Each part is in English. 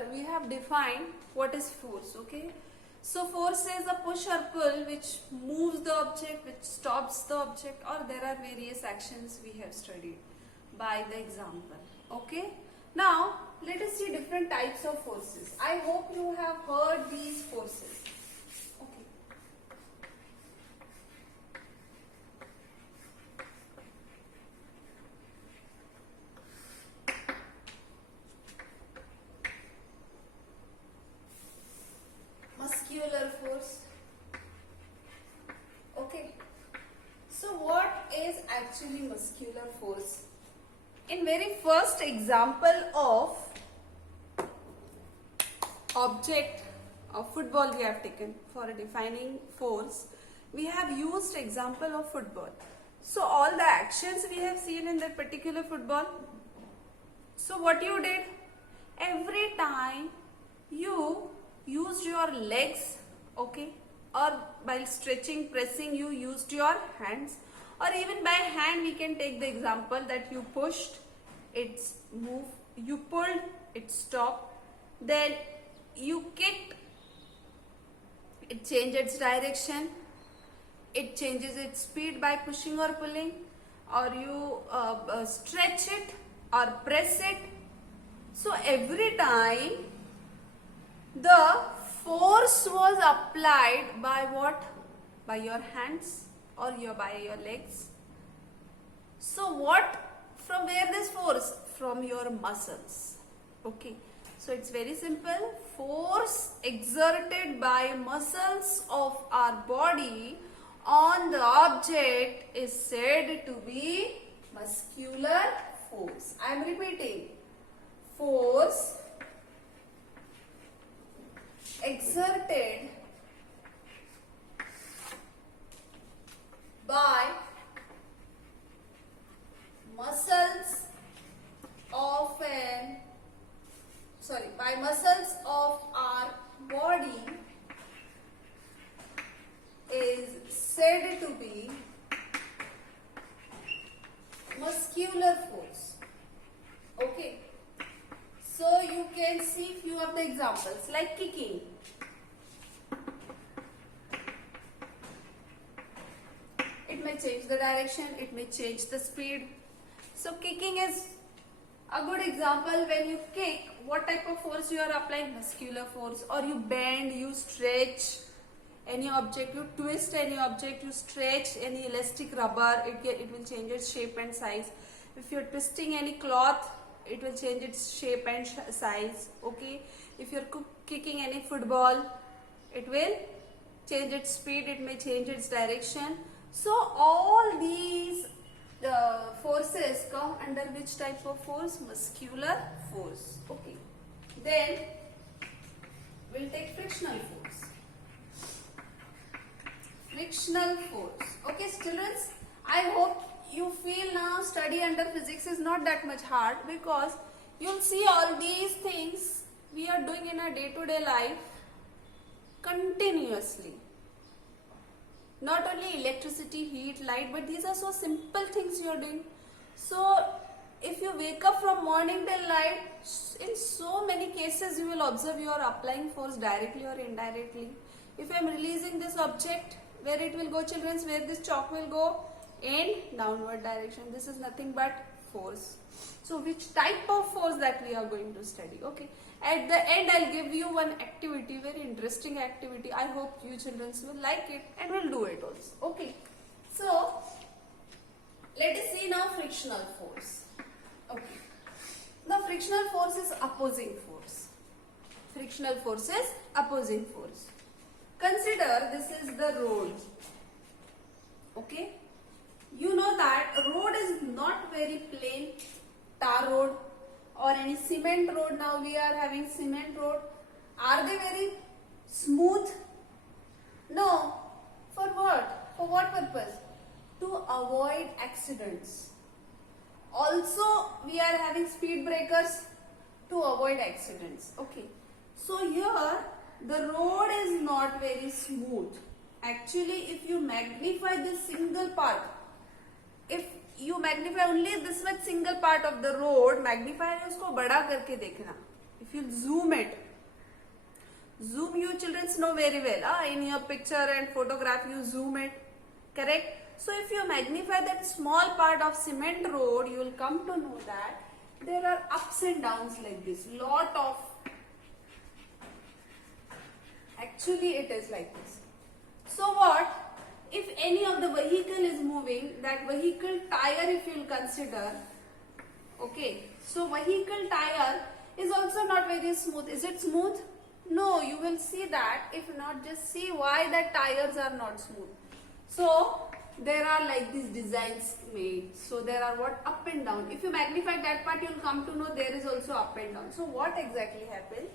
here we have defined what is force. Okay, so force is a push or pull which moves the object, which stops the object, or there are various actions we have studied by the example. Okay, now let us see different types of forces. I hope you have heard these forces. Okay. Muscular force. Okay, so what is actually muscular force? In very first example of object of football we have taken for defining force, we have used example of football. So all the actions we have seen in that particular football. So what you did, every time you used your legs, okay, or while stretching, pressing, you used your hands, or even by hand we can take the example that you pushed, it's move, you pulled, it stopped, then you kicked, it changed its direction, it changes its speed by pushing or pulling, or you stretch it or press it. So every time the force was applied by what? By your hands or by your legs. So what? From where this force? From your muscles. Okay. So it's very simple. Force exerted by muscles of our body on the object is said to be muscular force. I am repeating. Force exerted by muscles of our body is said to be muscular force. Okay. So you can see few of the examples like kicking. It may change the direction, it may change the speed. So kicking is a good example. When you kick, what type of force you are applying? Muscular force. Or you bend, you stretch any object, you twist any object, you stretch any elastic rubber, it will change its shape and size. If you are twisting any cloth, it will change its shape and size. Okay, if you are kicking any football, it will change its speed, it may change its direction. So all these forces come under which type of force? Muscular force. Okay, then we'll take frictional force. Frictional force. Okay, students, I hope you feel now study under physics is not that much hard, because you'll see all these things we are doing in our day-to-day life continuously. Not only electricity, heat, light, but these are so simple things you are doing. So if you wake up from morning till night, in so many cases you will observe you are applying force directly or indirectly. If I am releasing this object, where it will go, children? Where this chalk will go? In downward direction. This is nothing but force. So which type of force that we are going to study? Okay. At the end, I'll give you one activity, very interesting activity. I hope you children will like it and will do it also. Okay. So let us see now frictional force. Okay. The frictional force is opposing force. Frictional force is opposing force. Consider this is the road. Okay. You know that road is not very plain, tar road or any cement road. Now we are having cement road. Are they very smooth? No. For what? For what purpose? To avoid accidents. Also we are having speed breakers to avoid accidents. Okay. So here the road is not very smooth. Actually, if you magnify this single part, if you magnify only this much single part of the road, magnify usko bada karke dekhna. If if you zoom it, zoom you children know very well. In your picture and photograph you zoom it, correct? So if you magnify that small part of cement road, you will come to know that there are ups and downs like this. Lot of, actually it is like this. So what? If any of the vehicle is moving, that vehicle tire if you will consider, okay. So vehicle tire is also not very smooth. Is it smooth? No, you will see that. If not, just see why the tires are not smooth. So there are like these designs made. So there are what? Up and down. If you magnify that part, you will come to know there is also up and down. So what exactly happens?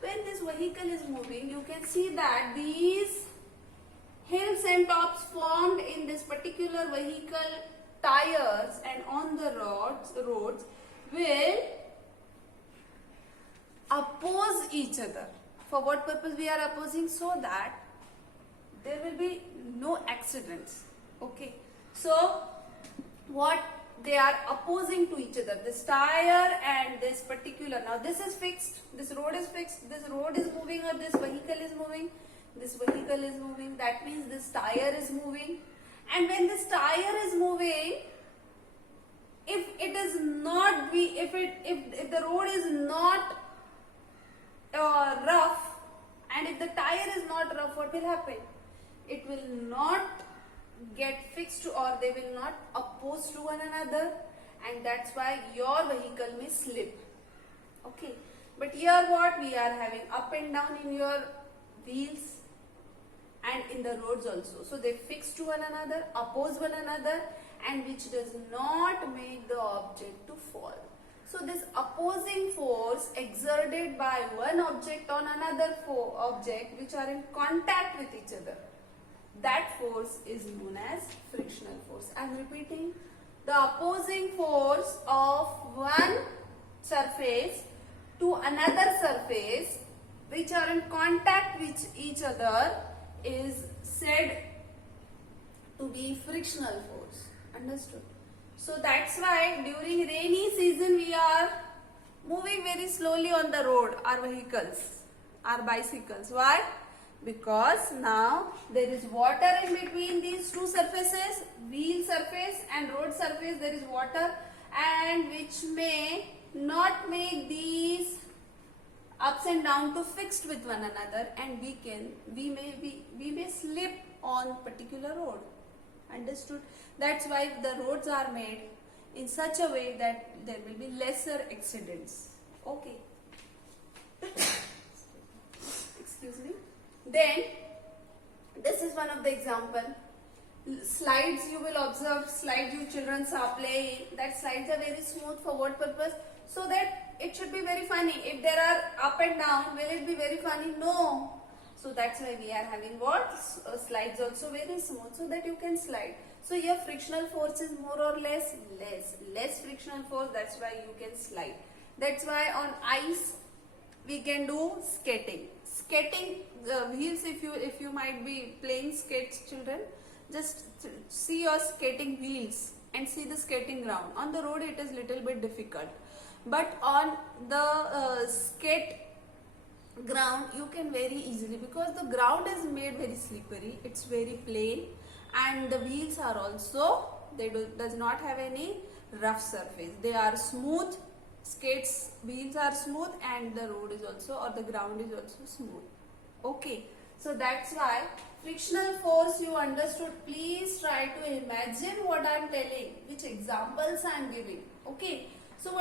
When this vehicle is moving, you can see that these hills and tops formed in this particular vehicle tires and on the roads will oppose each other. For what purpose we are opposing? So that there will be no accidents. Okay. So what they are opposing to each other, this tire and this particular, now this is fixed, this road is fixed, this road is moving or this vehicle is moving, this vehicle is moving, that means this tire is moving. And when this tire is moving, if it is not if the road is not rough and if the tire is not rough, what will happen? It will not get fixed or they will not oppose to one another, and that's why your vehicle may slip. Okay, but here what we are having, up and down in your wheels and in the roads also. So they fix to one another, oppose one another, and which does not make the object to fall. So this opposing force exerted by one object on another object which are in contact with each other, that force is known as frictional force. I am repeating, the opposing force of one surface to another surface which are in contact with each other is said to be frictional force. Understood? So that's why during rainy season we are moving very slowly on the road, our vehicles, our bicycles. Why? Because now there is water in between these two surfaces, wheel surface and road surface, there is water, and which may not make these ups and down to fixed with one another, and we may slip on particular road. Understood? That's why the roads are made in such a way that there will be lesser accidents. Okay. Excuse me. Then this is one of the example. Slides you will observe, slides you children are playing, that slides are very smooth. For what purpose? So that it should be very funny. If there are up and down, will it be very funny? No. So that's why we are having what? Slides also very smooth so that you can slide. So your frictional force is more or less less frictional force, that's why you can slide. That's why on ice we can do skating. Skating wheels, if you might be playing skates children, just see your skating wheels and see the skating ground. On the road it is little bit difficult, but on the skate ground you can very easily, because the ground is made very slippery, it's very plain, and the wheels are also, does not have any rough surface, they are smooth. Skates wheels are smooth and the road is also, or the ground is also smooth. Okay, so that's why frictional force you understood. Please try to imagine what I am telling, which examples I am giving. Okay, so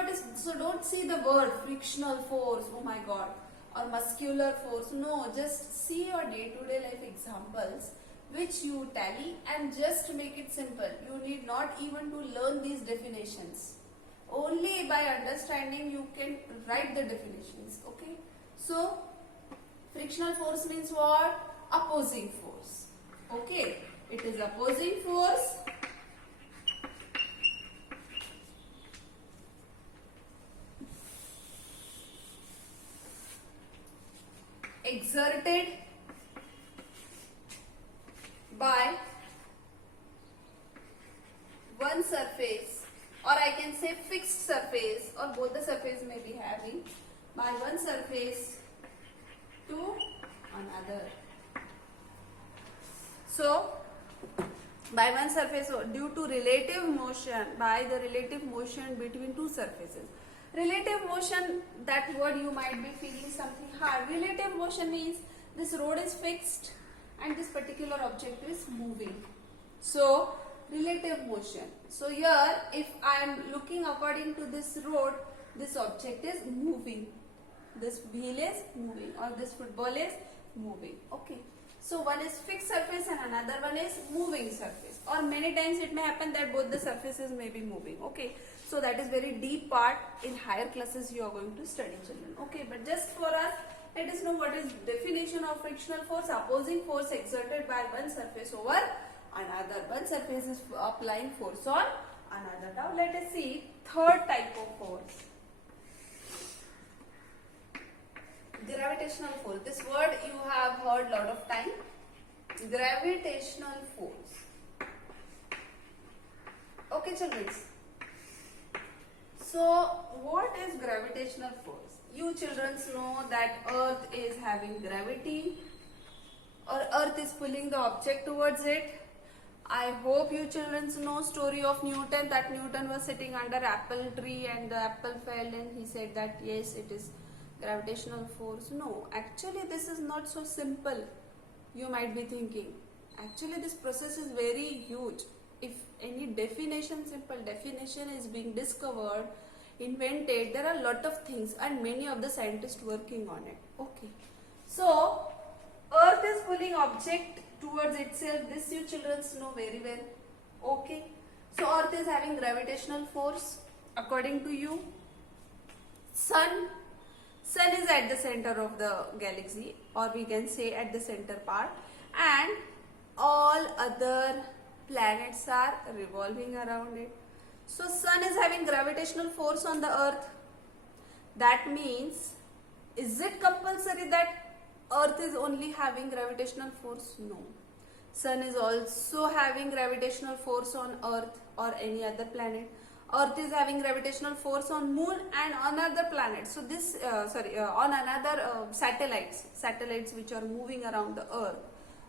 don't see the word frictional force, oh my god, or muscular force. No, just see your day-to-day life examples which you tally and just make it simple. You need not even to learn these definitions. Only by understanding you can write the definitions. Okay, so frictional force means what? Opposing force. Okay, it is opposing force exerted by one surface, or I can say fixed surface, or both the surface may be having, by one surface to another. So by one surface due to relative motion, by the relative motion between two surfaces. Relative motion, that word you might be feeling something hard. Relative motion means this road is fixed and this particular object is moving. So relative motion. So here if I am looking according to this road, this object is moving. This wheel is moving or this football is moving. Okay. So one is fixed surface and another one is moving surface, or many times it may happen that both the surfaces may be moving. Okay, so that is very deep part. In higher classes you are going to study, children. Okay, but just for us, let us know what is definition of frictional force. Opposing force exerted by one surface over another. One surface is applying force on another. Now let us see third type of force. Gravitational force. This word you have heard lot of time. Gravitational force. Okay, children. So what is gravitational force? You children know that Earth is having gravity, or Earth is pulling the object towards it. I hope you children know story of Newton, that Newton was sitting under apple tree and the apple fell and he said that yes, it is gravitational force. No, actually this is not so simple. You might be thinking, actually this process is very huge. If any definition, simple definition is being discovered, invented, there are a lot of things and many of the scientists working on it. Okay, so Earth is pulling object towards itself. This you children know very well. Okay, so Earth is having gravitational force according to you. Sun is at the center of the galaxy, or we can say at the center part, and all other planets are revolving around it. So Sun is having gravitational force on the Earth. That means, is it compulsory that Earth is only having gravitational force? No. Sun is also having gravitational force on Earth or any other planet. Earth is having gravitational force on Moon and on other planets. So this, on another satellites which are moving around the Earth.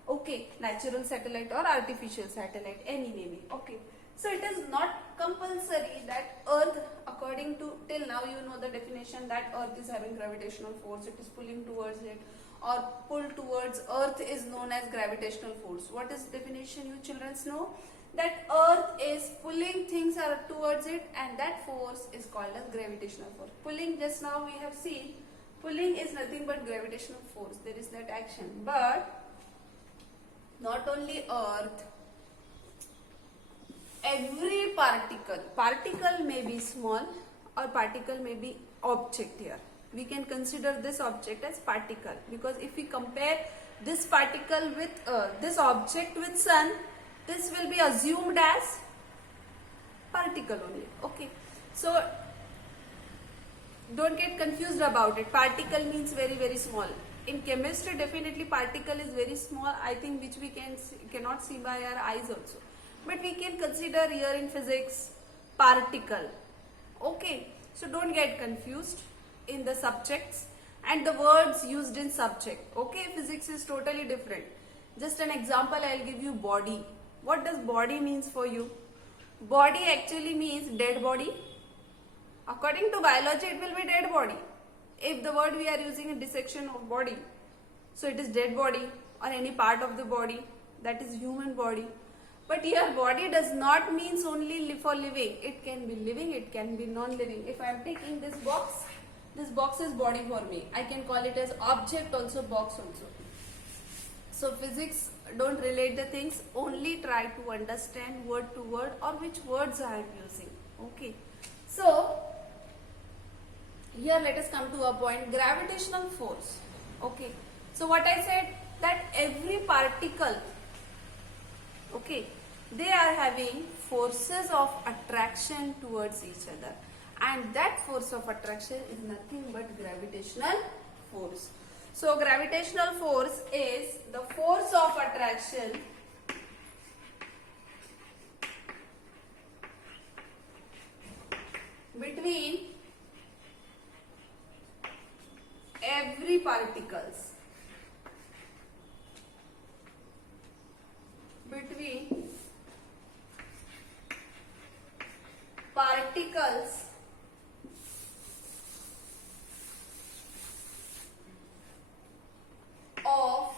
Okay, natural satellite or artificial satellite, any maybe. Okay, so it is not compulsory that Earth, according to till now you know the definition that Earth is having gravitational force. It is pulling towards it, or pull towards Earth is known as gravitational force. What is definition you children know? That Earth is pulling things towards it, and that force is called as gravitational force. Pulling, just now we have seen, pulling is nothing but gravitational force. There is that action. But not only Earth, every particle may be small or particle may be object here. We can consider this object as particle, because if we compare this particle with this object with Sun, this will be assumed as particle only. Okay, so don't get confused about it. Particle means very, very small. In chemistry, definitely particle is very small, I think, which we cannot see by our eyes also. But we can consider here in physics particle. Okay, so don't get confused in the subjects and the words used in subject. Okay, physics is totally different. Just an example I'll give you: body. What does body means for you? Body actually means dead body. According to biology, it will be dead body. If the word we are using in dissection of body, so it is dead body or any part of the body, that is human body. But here body does not means only for living. It can be living, it can be non-living. If I am taking this box is body for me. I can call it as object also, box also. So physics don't relate the things, only try to understand word to word or which words I am using. Okay, so here let us come to a point: gravitational force. Okay, so what I said, that every particle, okay, they are having forces of attraction towards each other, and that force of attraction is nothing but gravitational force. So gravitational force is the force of attraction between every particles between particles of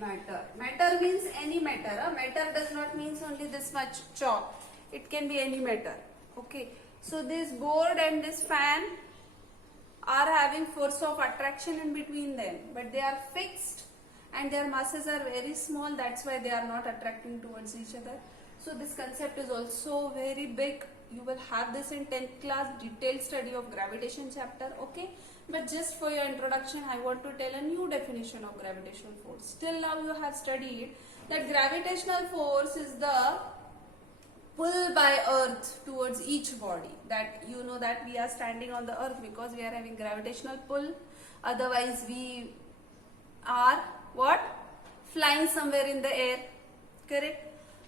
matter. Matter means any matter. Matter does not mean only this much chalk. It can be any matter. Okay. So this board and this fan are having force of attraction in between them, but they are fixed and their masses are very small. That's why they are not attracting towards each other. So this concept is also very big. You will have this in 10th class, detailed study of gravitation chapter. Okay. But just for your introduction, I want to tell a new definition of gravitational force. Till now you have studied that gravitational force is the pull by earth towards each body. That you know that we are standing on the earth because we are having gravitational pull. Otherwise we are what? Flying somewhere in the air. Correct?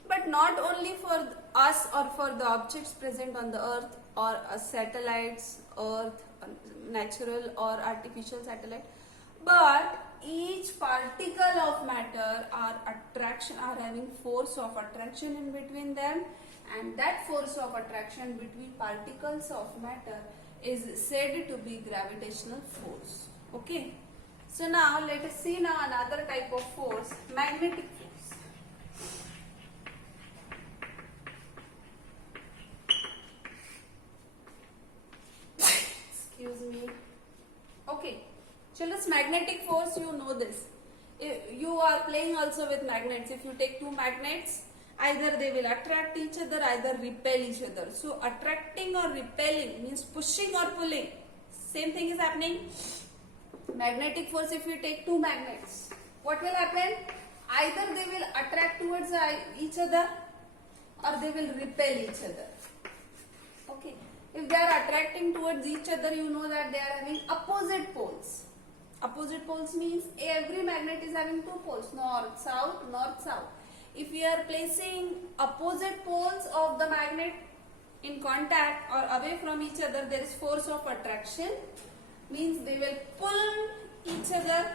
But not only for us or for the objects present on the earth or satellites, earth, natural or artificial satellite, but each particle of matter are having force of attraction in between them, and that force of attraction between particles of matter is said to be gravitational force. Okay. So now let us see now another type of force, magnetic force. Excuse me. Okay, children, magnetic force, you know this. You are playing also with magnets. If you take two magnets, either they will attract each other, either repel each other. So attracting or repelling means pushing or pulling. Same thing is happening. Magnetic force, if you take two magnets, what will happen? Either they will attract towards each other or they will repel each other. Okay. If they are attracting towards each other, you know that they are having opposite poles. Opposite poles means every magnet is having two poles, north, south, north, south. If we are placing opposite poles of the magnet in contact or away from each other, there is force of attraction, means they will pull each other.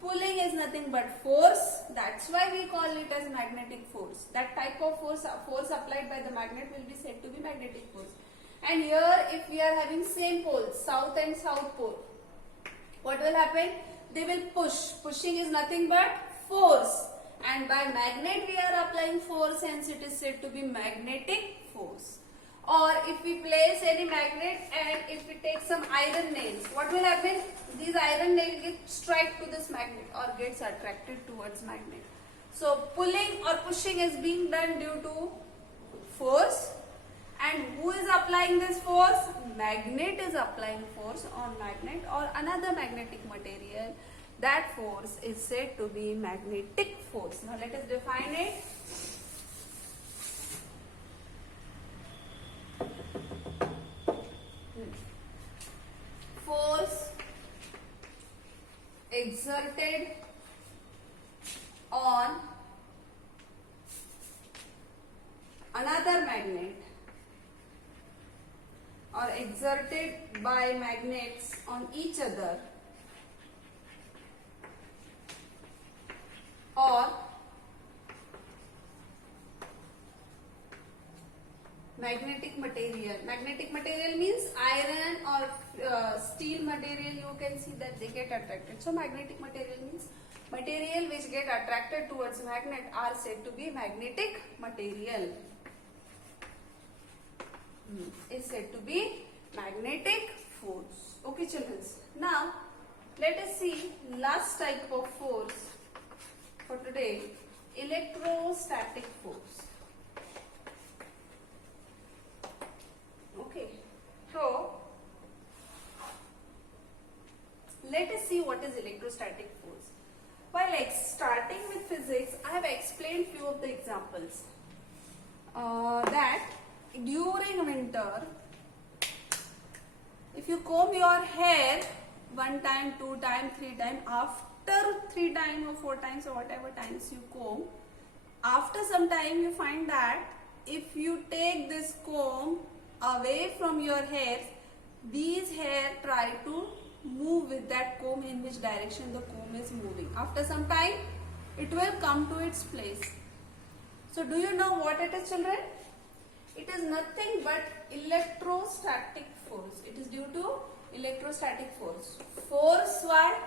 Pulling is nothing but force. That's why we call it as magnetic force. That type of force applied by the magnet will be said to be magnetic force. And here, if we are having same poles, south and south pole, what will happen? They will push. Pushing is nothing but force. And by magnet we are applying force, hence it is said to be magnetic force. Or if we place any magnet and if we take some iron nails, what will happen? These iron nails get strike to this magnet or gets attracted towards magnet. So pulling or pushing is being done due to force. And who is applying this force? Magnet is applying force on magnet or another magnetic material. That force is said to be magnetic force. Now let us define it. Force exerted on another magnet or exerted by magnets on each other or magnetic material. Magnetic material means iron or steel material. You can see that they get attracted. So magnetic material means material which get attracted towards magnet are said to be magnetic material. Is said to be magnetic force. Okay, children. Now let us see last type of force for today, electrostatic force. Okay, so let us see what is electrostatic force. While starting with physics, I have explained few of the examples that during winter, if you comb your hair 1 time, 2 time, 3 time, after 3 time or 4 times or whatever times you comb, after some time you find that if you take this comb away from your hair, these hair try to move with that comb in which direction the comb is moving. After some time, it will come to its place. So do you know what it is, children? It is nothing but electrostatic force. It is due to electrostatic force. Force, why?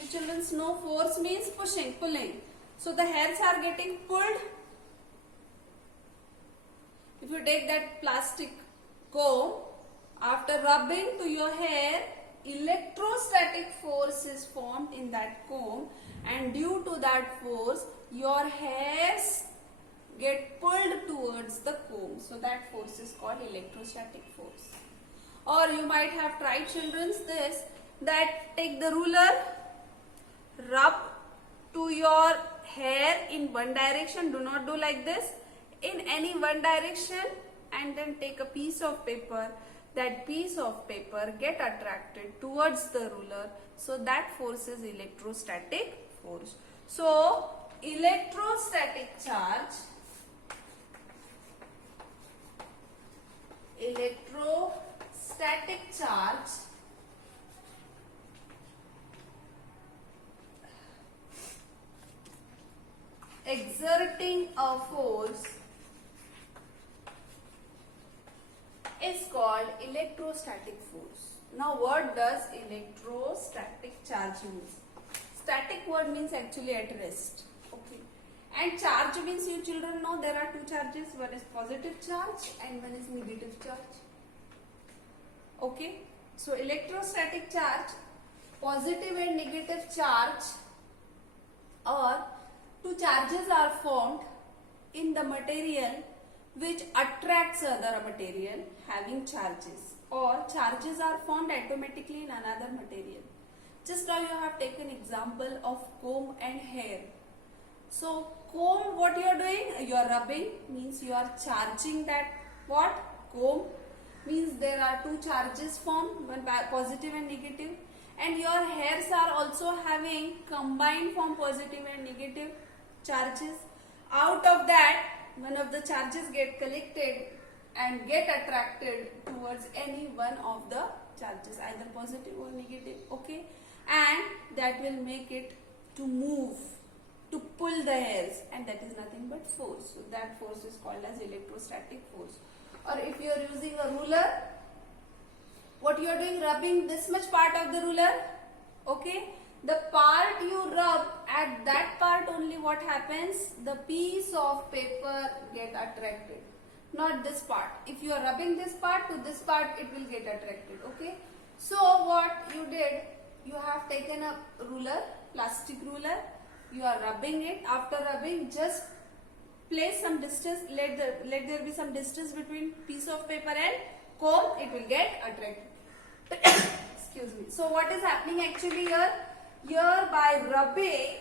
You children know force means pushing, pulling. So the hairs are getting pulled. If you take that plastic comb, after rubbing to your hair, electrostatic force is formed in that comb, and due to that force, your hairs get pulled towards the comb. So that force is called electrostatic force. Or you might have tried, children, this, that take the ruler, rub to your hair in one direction. Do not do like this. In any one direction, and then take a piece of paper. That piece of paper get attracted towards the ruler. So that force is electrostatic force. So electrostatic charge exerting a force is called electrostatic force. Now what does electrostatic charge means? Static word means actually at rest. Okay. And charge means, you children know there are two charges. One is positive charge and one is negative charge. Okay. So electrostatic charge, positive and negative charge, or two charges are formed in the material which attracts other material having charges, or charges are formed automatically in another material. Just now you have taken example of comb and hair. So comb, what you are doing? You are rubbing, means you are charging that what? Comb, means there are two charges formed, one positive and negative, and your hairs are also having combined form positive and negative charges. Out of that, one of the charges get collected and get attracted towards any one of the charges, either positive or negative. Okay, and that will make it to move, to pull the hairs, and that is nothing but force. So that force is called as electrostatic force. Or if you are using a ruler, what you are doing? Rubbing this much part of the ruler. Okay, the part you rub, at that part only what happens? The piece of paper get attracted, not this part. If you are rubbing this part to this part, it will get attracted. Okay, so what you did, you have taken a ruler, plastic ruler, you are rubbing it. After rubbing, just place some distance, let there be some distance between piece of paper and comb, it will get attracted. Excuse me. So what is happening actually here? Here by rubbing,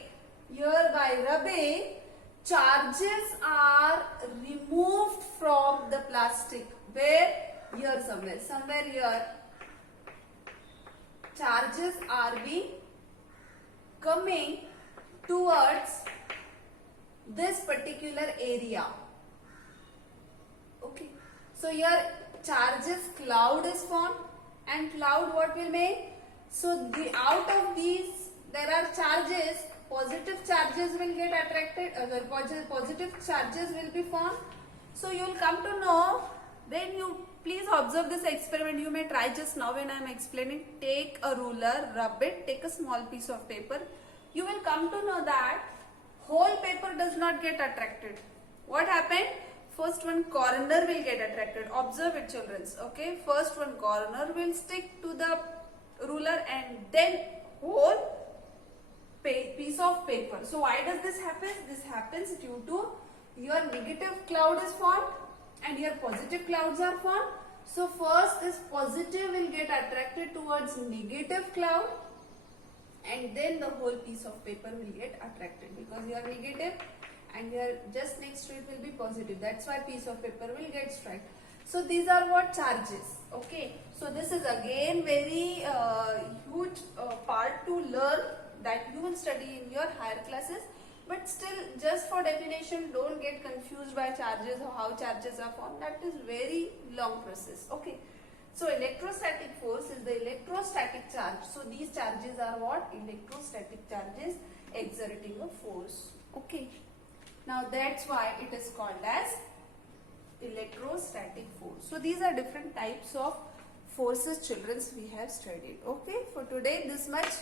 charges are removed from the plastic. Where? Here somewhere here, charges are being coming towards this particular area. Okay, so here charges cloud is formed, and cloud what will make? So out of these there are charges, positive charges will get attracted, positive charges will be formed. So you will come to know, then you please observe this experiment. You may try just now when I am explaining. Take a ruler, rub it, take a small piece of paper. You will come to know that whole paper does not get attracted. What happened? First one corner will get attracted. Observe it, children. Okay, first one corner will stick to the ruler, and then whole piece of paper. So why does this happen? This happens due to your negative cloud is formed and your positive clouds are formed. So first this positive will get attracted towards negative cloud, and then the whole piece of paper will get attracted, because you are negative and here just next to it will be positive. That's why piece of paper will get struck. So these are what? Charges. Okay, so this is again very huge part to learn, that you will study in your higher classes. But still, just for definition, don't get confused by charges or how charges are formed. That is very long process. Okay, So electrostatic force is the electrostatic charge. So these charges are what? Electrostatic charges exerting a force. Okay. Now that's why it is called as electrostatic force. So these are different types of forces children we have studied. Okay. For today this much.